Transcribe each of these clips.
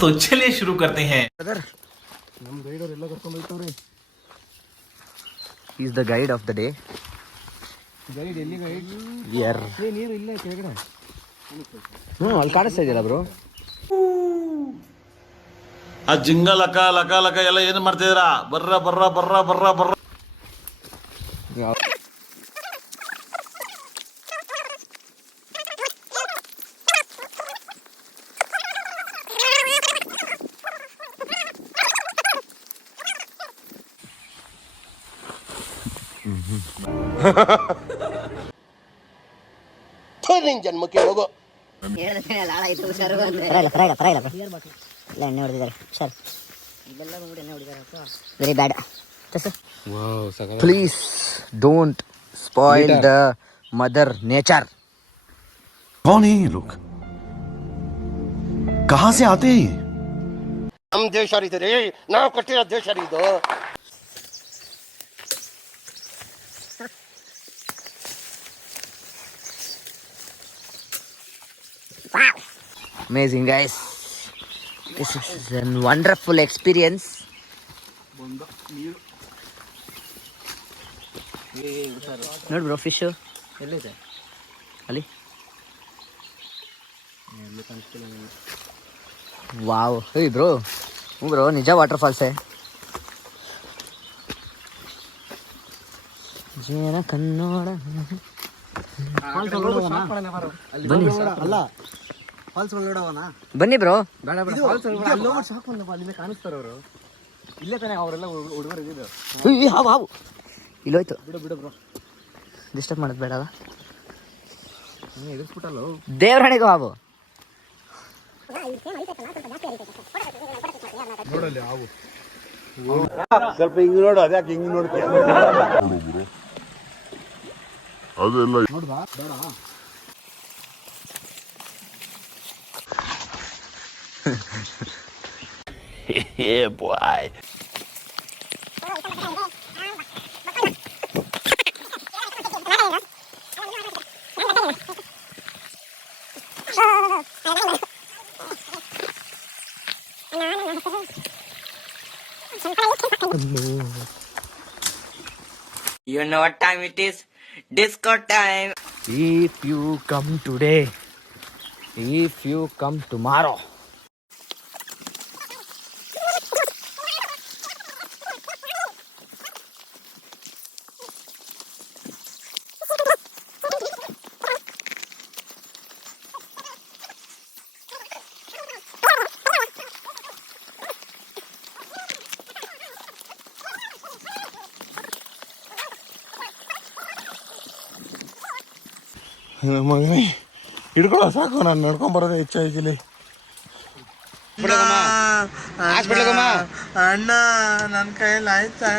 तो चलिए शुरू करते हैं. He is the guide of the day. Here. ಅಲ್ಲಿ ಕಾಣಿಸ್ತಾ ಇದೆಯಲ್ಲ ಬ್ರೋ. ಆ ಜಿಂಗ ಲಕ ಲಕ ಲಕ ಎಲ್ಲ ಏನು ಮಾಡ್ತಿದ್ದೀರಾ? ಬರ್ರ ಬರ್ರ ಬರ್ರ ಬರ್ರ ಬರ್ರ. ನಿನ್ ಜನ್ಮಕ್ಕೆ ಹೋಗೋ ಎಣ್ಣೆ ಹೊಡೆದಿದ್ದಾರೆ sir. Very bad. Please don't spoil the mother nature. कौन है ये लोग? कहाँ से आते हैं ये? ನಮ್ ದೇಶ ರೀ, ನಾವು ಕಟ್ಟಿರೋ ದೇಶ ರೀ ಇದು. Amazing guys. This is a wonderful experience. ನೋಡಿ ಬ್ರೋ ಫಿಶ್ ಎಲ್ಲಿದೆ ಅಲ್ಲಿ. ವಾವ್. ಹೇ ಬ್ರೋ, ಹ್ಞೂ ಬ್ರೋ, ನಿಜ ವಾಟರ್ ಫಾಲ್ಸೇ. ಜೇನ ಕನ್ನಡ. ಬನ್ನಿ ಬ್ರೋ. ಇಲ್ಲೇ ತಾನೆ ಅವರೆಲ್ಲ ಹುಡುಗರು ಇದ್ದಿದ್ದು. ಹಾವು ಹಾವು ಇಲ್ಲೋಯ್ತು. ಬಿಡು ಬ್ರೋ, ಡಿಸ್ಟರ್ಬ್ ಮಾಡೋದು ಬೇಡ. ಎದುರಿಸ್ಬಿಟ್ಟಲ್ಲ ದೇವರಾಣಿಗೂ ಹಾವು. ನೋಡಲ್ಲಿ ಹಾವು. ಸ್ವಲ್ಪ ಹಿಂಗ್ ನೋಡು, ಅದ್ಯಾಕೆ ಹಿಂಗ್ ನೋಡ್ತೀಯ? ಅದೆಲ್ಲ ನೋಡ್ಬಾ ಬೇಡ. Yeah, boy. You know what time it is? Disco time. If you come today, if you come tomorrow. ಮಗನೇ ಹಿಡ್ಕೊಳ್ಳೋ ಸಾಕು, ನಾನು ನಡ್ಕೊಂಬರೋದೇ ಹೆಚ್ಚಾಗಿಲಿ. ಅಣ್ಣ ನನ್ನ ಕೈಯಲ್ಲಿ ಆಯ್ತಾ?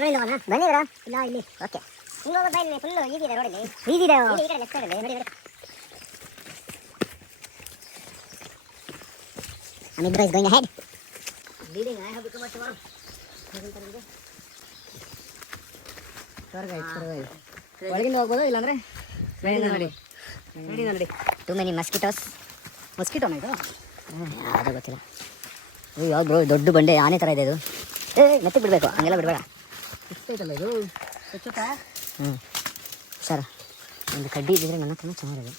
ಬನ್ನಿ ಬರ ಇಲ್ಲ ಇಲ್ಲಿ. ಓಕೆ, ಇನ್ನೊಂದು ಬೈಲ್ ಫುಲ್ಲು ಈಗಿದೆ ರೋಡಲ್ಲಿ. ಈಗಿದೆ ಈ ಕಡೆ ಲೆಫ್ಟ್ ಸೈಡಲ್ಲಿ ನೋಡಿ ನೋಡಿ. Amidra is going ahead. Leading, I have become a tomorrow. ಒಳಗಿಂದ ಹೋಗ್ಬೋದು, ಇಲ್ಲಾಂದ್ರೆ ನೋಡಿ ನೋಡಿ. To many mosquitoes. ಮಸ್ಕಿಟೋನ ಇದು? ಅದು ಗೊತ್ತಿಲ್ಲ. ಯಾವ್ದು ಬ್ರೋ, ದೊಡ್ಡ ಬಂಡೆ ಆನೆ ಥರ ಇದೆ ಇದು. ಮೆತ್ತಗೆ ಬಿಡಬೇಕು, ಹಂಗೆಲ್ಲ ಬಿಡಬೇಡ. ಇಷ್ಟೈತಲ್ಲ ಇದು ಸ್ವಚ್ಛತಾ. ಸರ್, ಒಂದು ಕಡ್ಡಿ ಇದ್ದಿದ್ರೆ ನನ್ನ ತುಂಬ ಚೆನ್ನಾಗಿದೆ.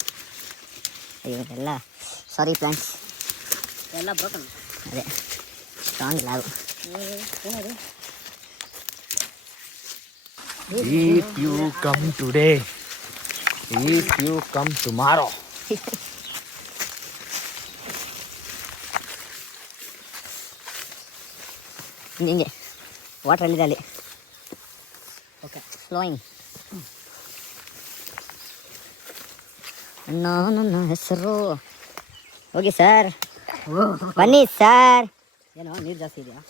ಅಯ್ಯೋ ಎಲ್ಲ ಸಾರಿ ಪ್ಲಾಂಟ್ಸ್ ಎಲ್ಲ ಬ್ರೋಕನ್. ಅದೇ ಸ್ಟ್ರಾಂಗ್ ಇಲ್ಲ ಅದು. ಏನಾದ್ರು If you come today, if you come tomorrow. ಹಿಂಗೆ ವಾಟ್ರಲ್ಲಿದೆ ಅಲ್ಲಿ. Okay, flowing. ಅಣ್ಣ ನನ್ನ ಹೆಸರು. ಹೋಗಿ ಸರ್, ಬನ್ನಿ ಸರ್. ಏನೋ ನೀರು ಜಾಸ್ತಿ ಇದೆಯಾ?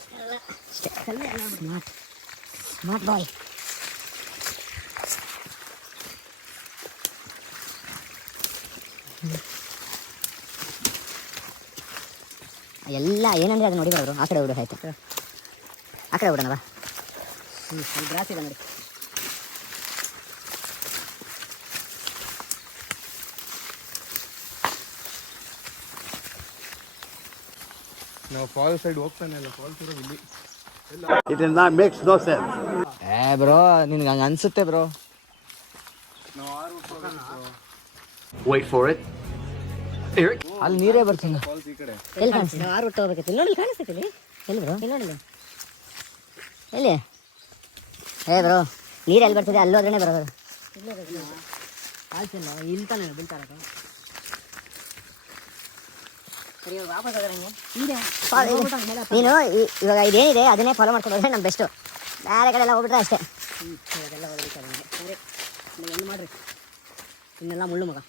Smart smart boy. ಎಲ್ಲ ಏನಂದರೆ ಅದು ನೋಡಿ ಬರೋರು ಆ ಕಡೆ ಹುಡುಗ ಆಯ್ತು ಆ ಕಡೆ ಹುಡೋಣ ಬಾ ಗ್ರಾಸ್ ಇದೆ ನೋಡಿ ನಾವು ಫಾಲ್ ಸೈಡ್ ಹೋಗ್ತಾನೆ ಇಲ್ಲ, ಫಾಲ್ಸ್ ಇರೋ ಇಲ್ಲಿ. ಬ್ರೋ ನಿನ್ಗೆ ಹಂಗೆ ಅನ್ಸುತ್ತೆ ಬ್ರೋ. ಅಲ್ಲಿ ನೀರೇ ಬರ್ತಿಲ್ಲ. ಫಾಲ್ಸ್ ಈ ಕಡೆ. ಎಲ್ಲಿ ಕಾಣಿಸ್ತಿಲ್ಲ? 6 ರೂಟ್ ಹೋಗ್ಬೇಕಿತ್ತು. ನೋಡಿ ಕಾಣಿಸ್ತಿಲ್ಲ ಎಲ್ಲಿ ಬ್ರೋ? ಇಲ್ಲಿ ನೋಡಿ ಎಲ್ಲಿ ಬ್ರೋ ನೀರು ಎಲ್ಲಿ ಬರ್ತಿದೆ ಅಲ್ಲಿ ಹೋದ್ರೇ ಬರೋದು. ಕಾಲ್ಸಿಲ್ಲ ಇಲ್ಲಿ ತಾನೆ ಬೀಳ್ತಾರ. ನೀನು ಇವಾಗ ಇದೇನಿದೆ ಅದನ್ನೇ ಫಾಲೋ ಮಾಡ್ಕೊಂಡು ಹೋದ್ರೆ ನಮ್ಮ ಬೆಸ್ಟು. ಬೇರೆ ಕಡೆ ಎಲ್ಲ ಹೋಗ್ಬಿಟ್ರೆ ಅಷ್ಟೇ. ಏನು ಮಾಡ್ರಿ ಇನ್ನೆಲ್ಲ ಮುಳ್ಳು ಮಗ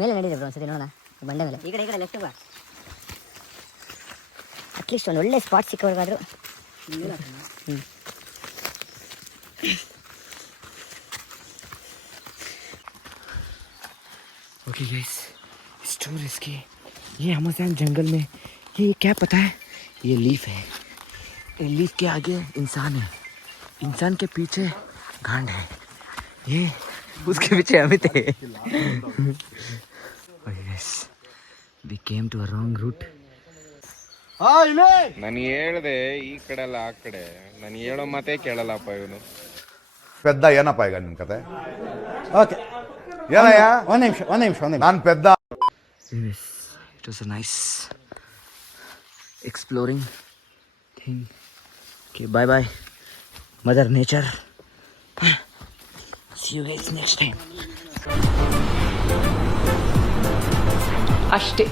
ಮೇಲೆ ನಡೀರಿ ಬ್ರೋ ಒಂದ್ಸತಿ ನೋಡೋಣ ಬಂಡೆ ಮೇಲೆ. ಈ ಕಡೆ ಲೆಫ್ಟ್ ಬಾ. ಅಟ್ಲೀಸ್ಟ್ ಒಂದು ಒಳ್ಳೆ ಸ್ಪಾಟ್ ಸಿಕ್ಕವ್ರಿಗಾದ್ರು. Okay guys, it's too risky. ये अमेज़न जंगल में ये क्या पता है? ये लीफ है. ये लीफ के आगे इंसान है, इंसान के पीछे गांड है, ये उसके पीछे हम थे. Okay guys, we came to a wrong route. ನಾನು ಹೇಳ್ದೆ ಈ ಕಡೆ ಅಲ್ಲ ಆ ಕಡೆ. ನಾನು ಹೇಳೋ ಮಾತೇ ಕೇಳಲ್ಲಪ್ಪ ಇವನು. పెద్ద ಏನಪ್ಪ ಈಗ ನಿನ್ನ ಕತೆ? ಓಕೆ ಏನಯ್ಯ? ಒಂದು ನಿಮಿಷ ನಾನು పెద్ద. Yes, it was a nice exploring thing. Okay, bye bye Mother Nature. See you guys next time. ಅಷ್ಟೇ.